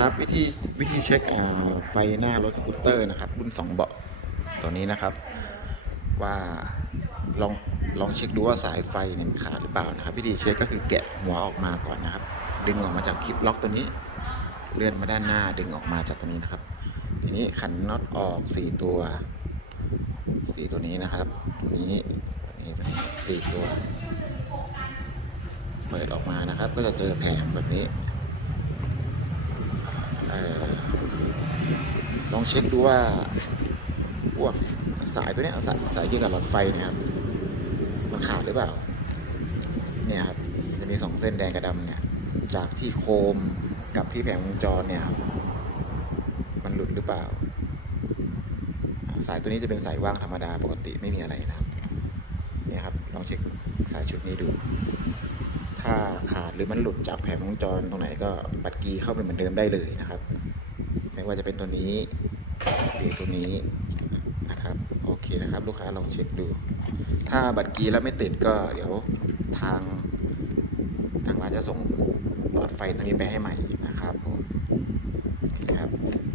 ครับวิธีวิธีเช็คไฟหน้ารถสกูตเตอร์นะครับ รุ่น 2 เบาะตัวนี้นะครับ ว่าลองลองเช็คดูว่าสายไฟเนี่ยมันขาดหรือเปล่านะครับ วิธีเช็คก็คือแกะหัวออกมาก่อนนะครับ ดึงออกมาจากคลิปล็อกตัวนี้ เลื่อนมาด้านหน้าดึงออกมาจากตัวนี้นะครับ ทีนี้ขันน็อตออก 4 ตัว 4 ตัวนี้นะครับ ตัวนี้ตัวนี้ตัวนี้สี่ตัว เปิดออกมานะครับ ก็จะเจอแผงแบบนี้ เอ่อล องเช็คดูว่าพวกสายตัวนี้สายสายเกี่ยวกับหลอดไฟนะครับมันขาดหรือเปล่า เนี่ยครับจะมีสองเส้นแดงกับดำเนี่ย จากที่โคมกับที่แผงวงจรเนี่ยมันหลุดหรือเปล่า สายตัวนี้จะเป็นสายว่างธรรมดาปกติไม่มีอะไรนะครับ เนี่ยครับลองเช็คสายชุดนี้ดู ถ้าขาดหรือมันหลุดจากแผงวงจรตรงไหนก็บัตรกีเข้าไปเหมือนเดิมได้เลยนะครับ ไม่ว่าจะเป็นตัวนี้หรือตัวนี้นะครับโอเคนะครับลูกค้าลองเช็คดู ถ้าบัตรกีแล้วไม่ติดก็เดี๋ยวทางทางร้านจะส่งหลอดไฟตัวนี้ไปให้ใหม่นะครับผมโอเคครับ